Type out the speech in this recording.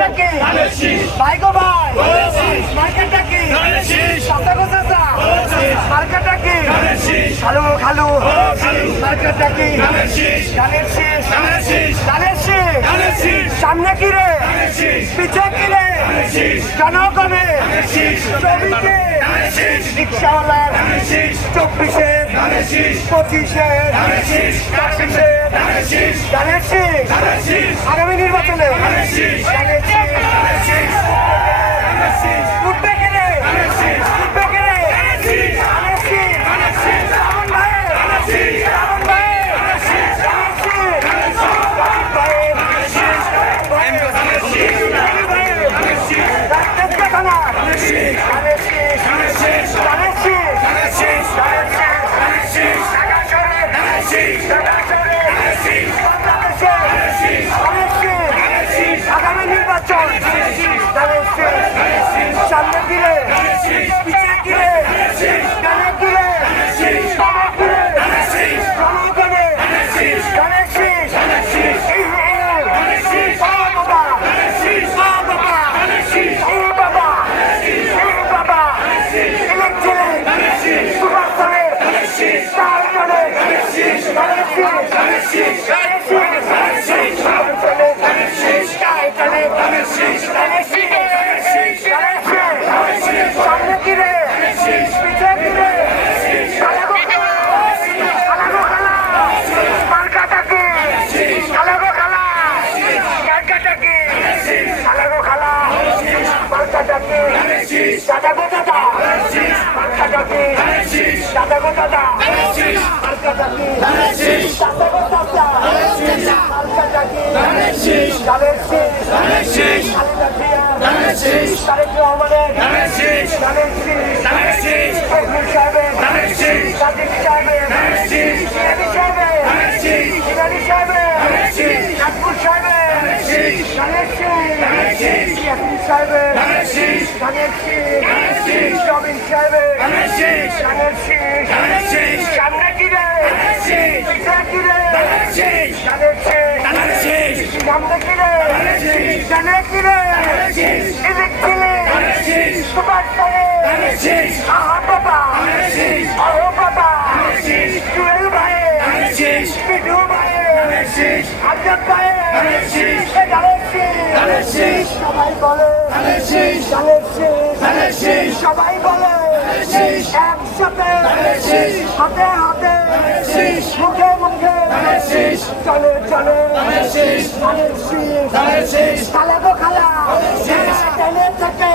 মার্কেটটা কি? ভাই গো ভাই। মার্কেটটা কি? চাচা গো চাচা মার্কেটটা কি? খালু খালু। মার্কেটটা কি? ধানের শীষ। ধানের শীষ। সামনে কি রে? পিছে কি রে? জনগণে ছবিতে রিক্সাওয়ালার চব্বিশে পঁচিশে ছাব্বিশে ধানের শীষ। আগামী নির্বাচনে ধানের শীষ ধানের শীষ ধানের শীষ তাই চলে ধানের শীষ ধানের শীষ সামনে গিরে পিছিয়ে গিরে আলাগো খেলা আলাগো খেলা মার্কাটা কি আলাগো খেলা মার্কাটা কি আলাগো খেলা মার্কাটা কি দাদা গো দাদা কি দাদা গো দাদা মার্কাটা কি? দাদা গো দাদা মার্কাটা কি? ধানের শীষ ধানের শীষ তারেক রহমানের। ধানের শীষ ধানের শীষ ফজলুল সাহেবের। ধানের শীষ সাদিক সাহেবের। ধানের শীষ ইরানি সাহেবের। ধানের শীষ ইরানি সাহেবের। ধানের শীষ নাগপুর সাহেবের। ধানের শীষ ধানের শীষ ধানের শীষ সাহেবের। ধানের শীষ ধানের শীষ ধানের শীষ শীষ ধানের শীষ ধানের শীষ সামনে কি রে শীষ পিছে কি রে ধানের শীষ ধানের শীষ ধানের শীষ সামনে কি রে ধানের শীষ জানে কি রে ধানের শীষ ইদিক ছিলে ধানের শীষ সুভাষ করে ধানের শীষ আহা বাবা ধানের শীষ আহো বাবা ধানের শীষ জুয়েল ভাই ধানের শীষ বিডু ভাই ধানের শীষ আজাদ ভাই ধানের শীষ ধানের শীষ ধানের শীষ সবাই বলে ধানের শীষ ধানের শীষ ধানের শীষ সবাই বলে একসাথে হাতে হাতে মুখে মুখে চলে চলে। ধানের শীষ খালা। টেনে থেকে